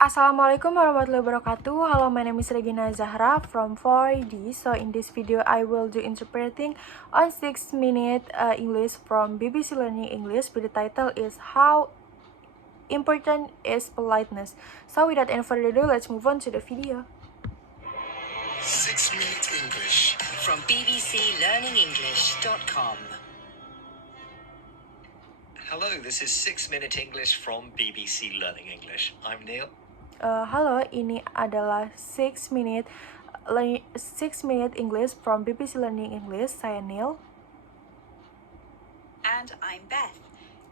Assalamualaikum warahmatullahi wabarakatuh. Hello, my name is Regina Zahra from 4D. So in this video, I will do interpreting on 6-minute English from BBC Learning English. But the title is How Important is Politeness. So without any further ado, let's move on to the video. 6-minute English from bbclearningenglish.com. Hello, this is 6-minute English from BBC Learning English. I'm Neil. Halo, ini adalah 6-minute English from BBC Learning English. Saya Neil. And I'm Beth.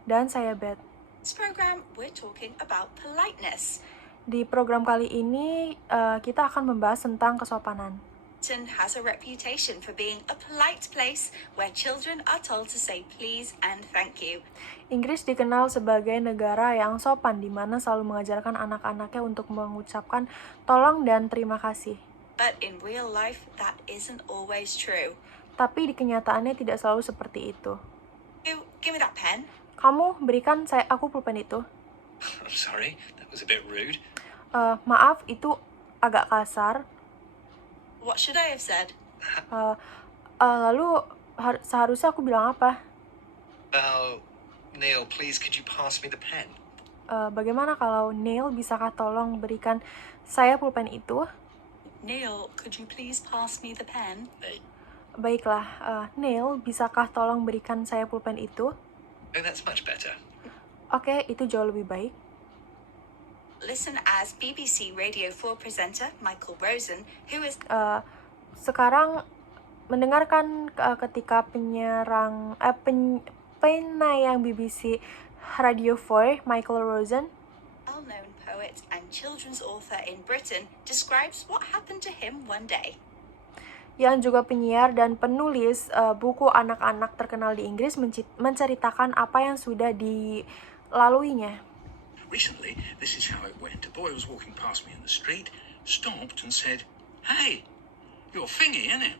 Dan saya Beth. This program we're talking about politeness. Di program kali ini kita akan membahas tentang kesopanan. Britain has a reputation for being a polite place where children are told to say please and thank you. Inggris dikenal sebagai negara yang sopan, di mana selalu mengajarkan anak-anaknya untuk mengucapkan tolong dan terima kasih. But in real life, that isn't always true. Tapi di kenyataannya tidak selalu seperti itu. Give me that pen. Kamu berikan aku pulpen itu. I'm sorry, that was a bit rude. Maaf, itu agak kasar. What should I have said? Lalu seharusnya aku bilang apa? Neil, please could you pass me the pen? Bagaimana kalau Neil, bisakah tolong berikan saya pulpen itu? Neil, could you please pass me the pen? Baiklah, Neil, bisakah tolong berikan saya pulpen itu? Oh, that's much better. Oke, itu jauh lebih baik. Listen as BBC Radio 4 presenter Michael Rosen, who is... Sekarang mendengarkan ketika penayang BBC Radio 4, Michael Rosen, well-known poet and children's author in Britain, describes what happened to him one day. Yang juga penyiar dan penulis buku anak-anak terkenal di Inggris, menceritakan apa yang sudah dilaluinya. Recently, this is how it went. A boy was walking past me in the street, stopped and said, "Hey, you're thingy, innit?"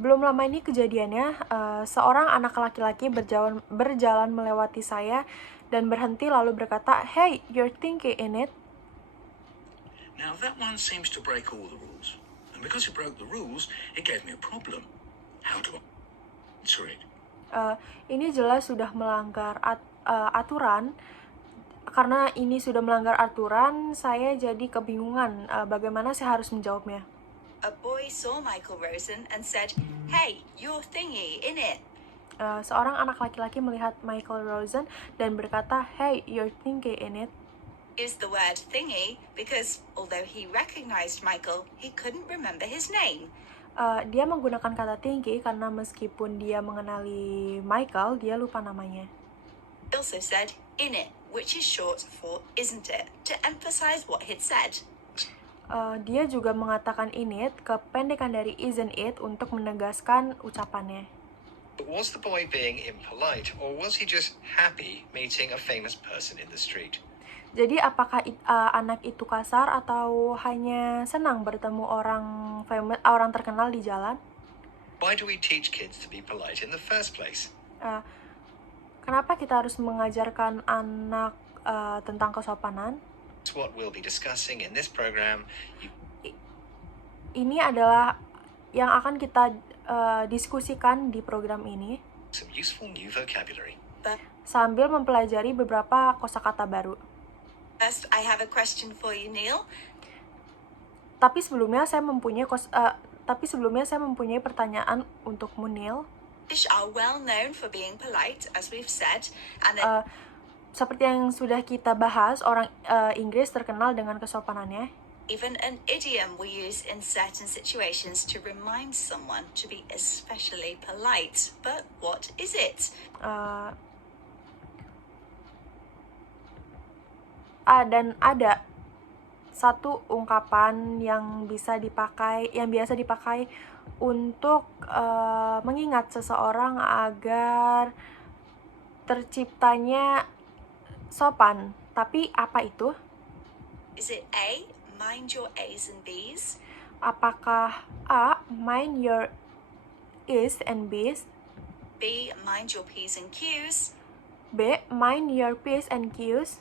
Belum lama ini kejadiannya, seorang anak laki-laki berjalan melewati saya dan berhenti lalu berkata, "Hey, you're thingy, innit?" Now that one seems to break all the rules. And because it broke the rules, it gave me a problem. How do I answer it? Ini jelas sudah melanggar aturan. Karena ini sudah melanggar aturan, saya jadi kebingungan bagaimana saya harus menjawabnya. A boy saw Michael Rosen and said, "Hey, you're thingy, innit?" Seorang anak laki-laki melihat Michael Rosen dan berkata, "Hey, you're thingy, innit?" Used the word thingy because although he recognized Michael, he couldn't remember his name. Dia menggunakan kata thingy karena meskipun dia mengenali Michael, dia lupa namanya. He also said innit, which is short for isn't it, to emphasize what he'd said. Dia juga mengatakan innit, kependekan dari isn't it, untuk menegaskan ucapannya. But was the boy being impolite, or was he just happy meeting a famous person in the street? Jadi apakah anak itu kasar atau hanya senang bertemu orang terkenal di jalan? Why do we teach kids to be polite in the first place? Kenapa kita harus mengajarkan anak tentang kesopanan? It's what we'll be discussing in this program. Ini adalah yang akan kita diskusikan di program ini. Some useful new vocabulary. Sambil mempelajari beberapa kosakata baru. First, I have a question for you, Neil. Tapi sebelumnya saya mempunyai pertanyaan untukmu, Neil. British are well known for being polite, as we've said, and seperti yang sudah kita bahas, orang Inggris terkenal dengan kesopanannya. Even an idiom we use in certain situations to remind someone to be especially polite. But what is it? Dan ada satu ungkapan yang biasa dipakai untuk mengingat seseorang agar terciptanya sopan. Tapi apa itu? Is it A, mind your A's and B's? Apakah A, mind your A's and B's? B, mind your P's and Q's? B, mind your P's and Q's?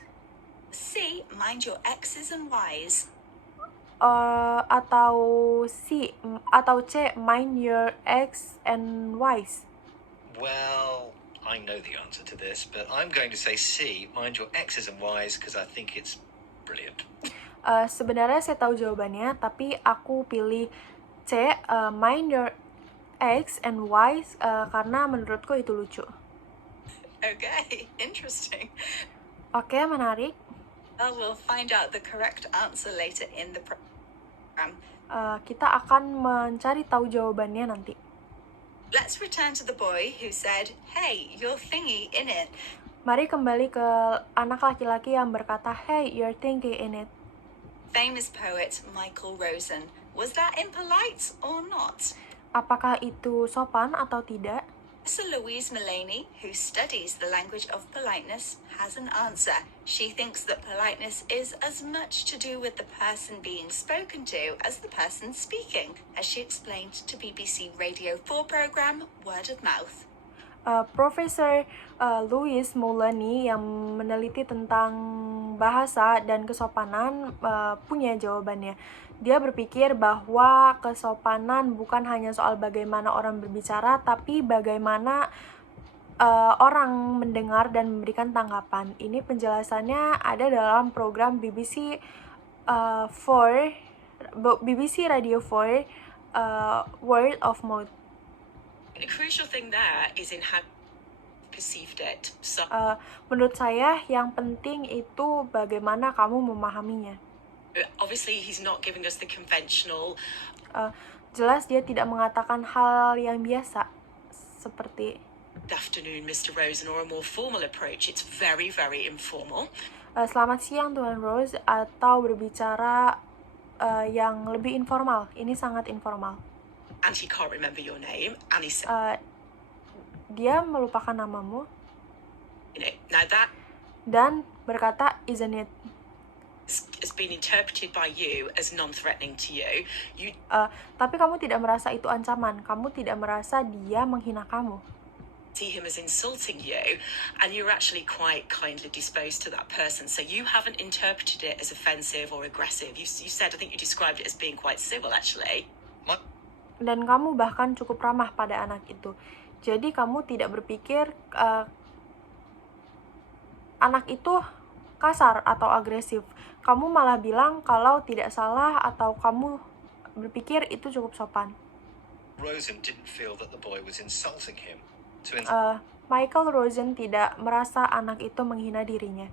C. Mind your X's and Y's. Atau C, mind your X and Y's. Well, I know the answer to this, but I'm going to say C, mind your X's and Y's, because I think it's brilliant. Sebenarnya saya tahu jawabannya, tapi aku pilih C, mind your X and Y's, karena menurutku itu lucu. Okay, interesting. Oke, menarik. Well, we'll find out the correct answer later in the program. Kita akan mencari tahu jawabannya nanti. Let's return to the boy who said, "Hey, your thingy in it." Mari kembali ke anak laki-laki yang berkata, "Hey, you're thinking in it." Famous poet Michael Rosen. Was that impolite or not? Apakah itu sopan atau tidak? Professor Louise Mullaney, who studies the language of politeness, has an answer. She thinks that politeness is as much to do with the person being spoken to as the person speaking, as she explained to BBC Radio 4 program Word of Mouth. Profesor Louise Mullaney yang meneliti tentang bahasa dan kesopanan punya jawabannya. Dia berpikir bahwa kesopanan bukan hanya soal bagaimana orang berbicara, tapi bagaimana orang mendengar dan memberikan tanggapan. Ini penjelasannya ada dalam program BBC Radio 4 Word of Mouth. The crucial thing there is in how you perceived it. So Menurut saya yang penting itu bagaimana kamu memahaminya. obviously he's not giving us the conventional Jelas dia tidak mengatakan hal yang biasa seperti "Good afternoon, Mr. Rosen," or a more formal approach. It's very, very informal. selamat siang Tuan Rose, atau berbicara yang lebih informal. Ini sangat informal. And he can't remember your name, and he said, Dia melupakan namamu now that dan berkata, "Isn't it?" has been interpreted by you as non-threatening to you. You Tapi kamu tidak merasa itu ancaman. Kamu tidak merasa dia menghina kamu. see him as insulting you, and you're actually quite kindly disposed to that person. So you haven't interpreted it as offensive or aggressive. You said, I think you described it as being quite civil, actually. Dan kamu bahkan cukup ramah pada anak itu. Jadi kamu tidak berpikir anak itu kasar atau agresif. Kamu malah bilang kalau tidak salah, atau kamu berpikir itu cukup sopan. Rosen didn't feel that the boy was insulting him. Michael Rosen tidak merasa anak itu menghina dirinya.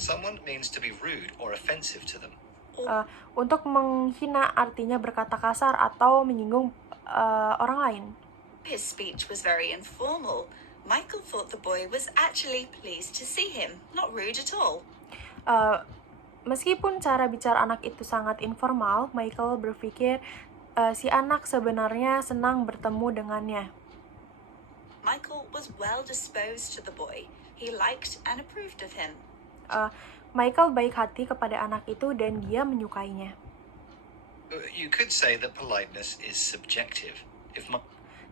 Someone means to be rude or offensive to them. Untuk menghina artinya berkata kasar atau menyinggung orang lain. His speech was very informal. Michael thought the boy was actually pleased to see him, not rude at all. Meskipun cara bicara anak itu sangat informal, Michael berpikir si anak sebenarnya senang bertemu dengannya. Michael was well disposed to the boy. He liked and approved of him. Michael baik hati kepada anak itu dan dia menyukainya. You could say that politeness is subjective. If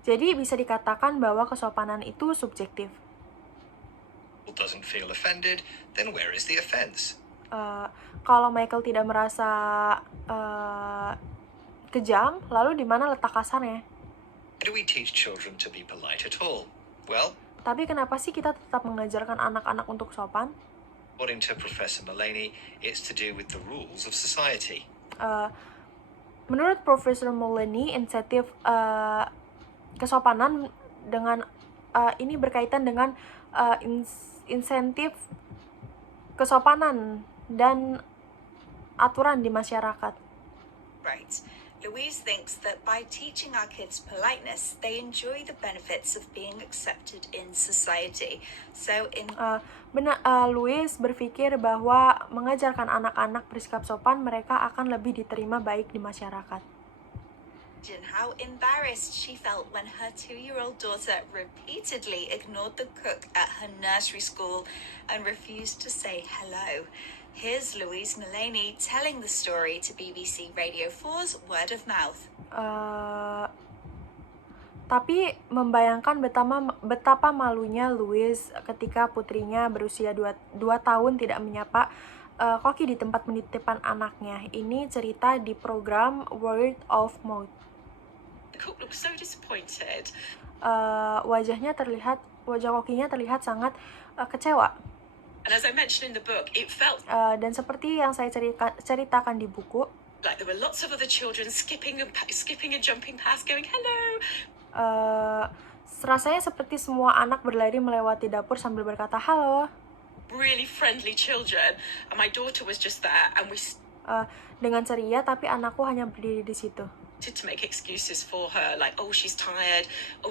Jadi bisa dikatakan bahwa kesopanan itu subjektif. Michael doesn't feel offended, then where is the offense? Kalau Michael tidak merasa kejam, lalu di mana letak kasarnya? Why do we teach children to be polite at all? Well, Tapi kenapa sih kita tetap mengajarkan anak-anak untuk sopan? according to Professor Mullaney, it's to do with the rules of society. Menurut Profesor Mullaney, insentif kesopanan dengan ini berkaitan dengan insentif kesopanan dan aturan di masyarakat. Right. Louise thinks that by teaching our kids politeness, they enjoy the benefits of being accepted in society. So Louise berpikir bahwa mengajarkan anak-anak bersikap sopan, mereka akan lebih diterima baik di masyarakat. imagine how embarrassed she felt when her 2-year-old daughter repeatedly ignored the cook at her nursery school and refused to say hello. Here's Louise Mullaney telling the story to BBC Radio 4's Word of Mouth. Tapi membayangkan betapa malunya Louise ketika putrinya berusia 2 tahun tidak menyapa koki di tempat penitipan anaknya. Ini cerita di program Word of Mouth. The cook looked so disappointed. Wajah kokinya terlihat sangat kecewa. And as I mentioned in the book, it felt Dan seperti yang saya ceritakan di buku, like there were lots of other children skipping and jumping past, going hello. rasanya seperti semua anak berlari melewati dapur sambil berkata halo. Really friendly children, and my daughter was just there, and we Dengan ceria, tapi anakku hanya berdiri di situ. started to make excuses for her, like, oh, she's tired, oh,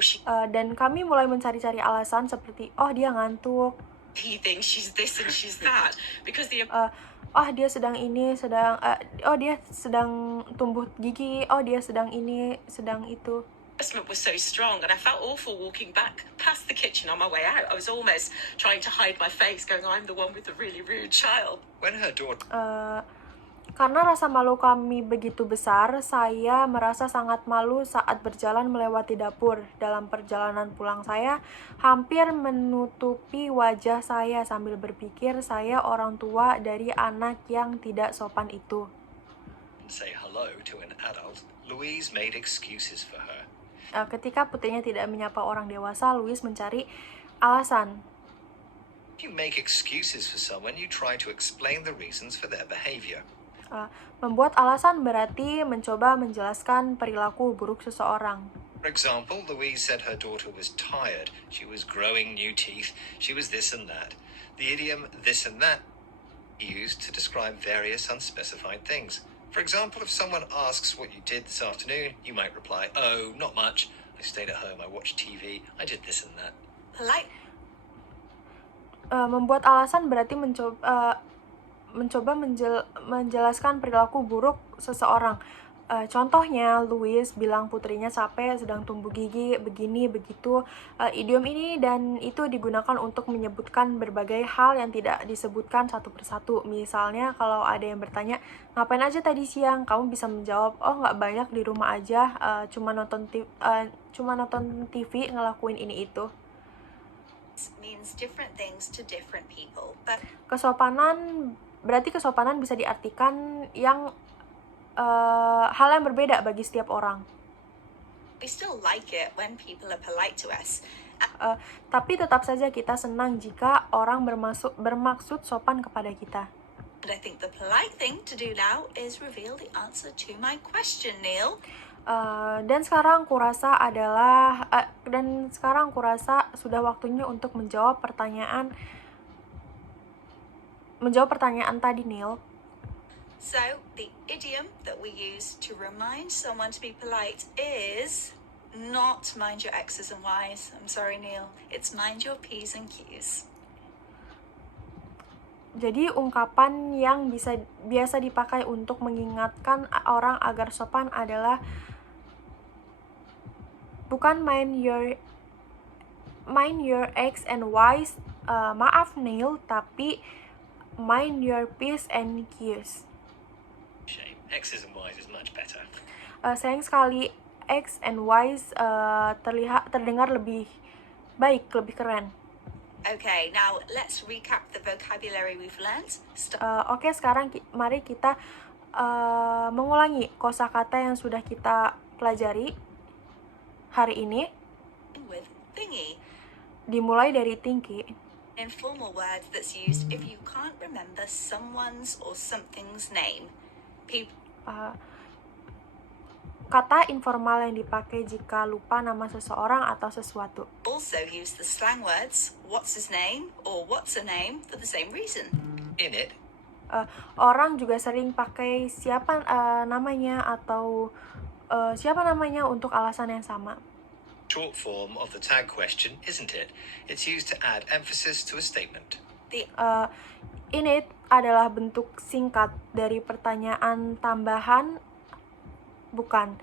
Dan kami mulai mencari-cari alasan seperti, oh dia ngantuk, teething, she's this and she's that, because the dia sedang dia sedang tumbuh gigi, dia sedang ini, sedang itu. embarrassment was so strong, and I felt awful walking back past the kitchen on my way out. I was almost trying to hide my face, going, I'm the one with the really rude child. When her daughter Karena rasa malu kami begitu besar, saya merasa sangat malu saat berjalan melewati dapur. Dalam perjalanan pulang saya, hampir menutupi wajah saya sambil berpikir saya orang tua dari anak yang tidak sopan itu. say hello to an adult, Louise made excuses for her. Ketika putrinya tidak menyapa orang dewasa, Louise mencari alasan. If you make excuses for someone, you try to explain the reasons for their behavior. Membuat alasan berarti mencoba menjelaskan perilaku buruk seseorang. For example, Louise said her daughter was tired, she was growing new teeth, she was this and that. The idiom this and that used to describe various unspecified things. For example, if someone asks what you did this afternoon, you might reply, oh, not much. I stayed at home, I watched TV, I did this and that. Polite. Membuat alasan berarti mencoba menjelaskan perilaku buruk seseorang. Contohnya, Louise bilang putrinya capek, sedang tumbuh gigi, begini, begitu. Idiom ini dan itu digunakan untuk menyebutkan berbagai hal yang tidak disebutkan satu persatu. Misalnya, kalau ada yang bertanya, ngapain aja tadi siang? Kamu bisa menjawab, oh nggak banyak, di rumah aja, cuma nonton TV, ngelakuin ini itu. Means different things to different people, but Kesopanan bisa diartikan hal yang berbeda bagi setiap orang. we still like it when people are polite to us. Tapi tetap saja kita senang jika orang bermaksud sopan kepada kita. And I think the polite thing to do now is reveal the answer to my question, Neil. Dan sekarang kurasa sudah waktunya untuk menjawab pertanyaan tadi, Neil. So, the idiom that we use to remind someone to be polite is not mind your X's and Y's. I'm sorry, Neil. It's mind your P's and Q's. Jadi ungkapan yang biasa dipakai untuk mengingatkan orang agar sopan adalah bukan mind your X and Y's, maaf Neil, tapi mind your P's and Q's. Shame. X's and Y's is much better. Sayang sekali, X and Y's terdengar lebih baik, lebih keren. Okay, now let's recap the vocabulary we've learnt. Oke, sekarang mari kita mengulangi kosakata yang sudah kita pelajari hari ini. With thingy, Dimulai dari tingki. informal word that's used if you can't remember someone's or something's name. Kata informal yang dipakai jika lupa nama seseorang atau sesuatu. Also use the slang words what's his name or what's a name for the same reason. In it, Orang juga sering pakai siapa namanya atau siapa namanya untuk alasan yang sama. short form of the tag question, isn't it? It's used to add emphasis to a statement. In it adalah bentuk singkat dari pertanyaan tambahan, bukan,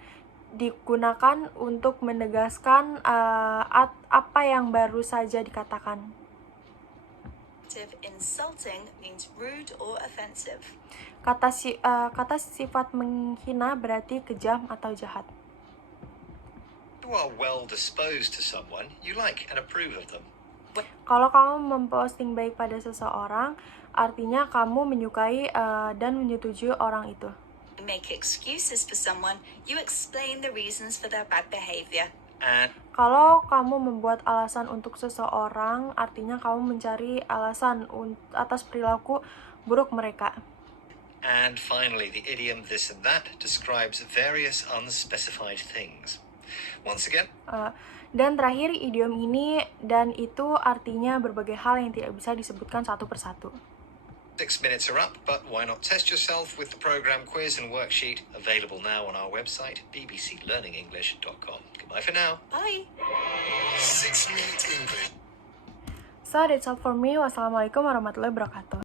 digunakan untuk menegaskan apa yang baru saja dikatakan. Insulting means rude or offensive. Kata sifat menghina berarti kejam atau jahat. You are well disposed to someone, you like and approve of them. Kalau kamu memposting baik pada seseorang, artinya kamu menyukai dan menyetujui orang itu. Make excuses for someone, you explain the reasons for their bad behavior. And Kalau kamu membuat alasan untuk seseorang, artinya kamu mencari alasan atas perilaku buruk mereka. And finally, the idiom this and that describes various unspecified things. Once again, Dan terakhir, idiom ini dan itu artinya berbagai hal yang tidak bisa disebutkan satu persatu. 6 minutes are up, but why not test yourself with the program quiz and worksheet available now on our website, bbclearningenglish.com. Goodbye for now. Bye. 6 Minute English. So that's all for me. Wassalamualaikum warahmatullahi wabarakatuh.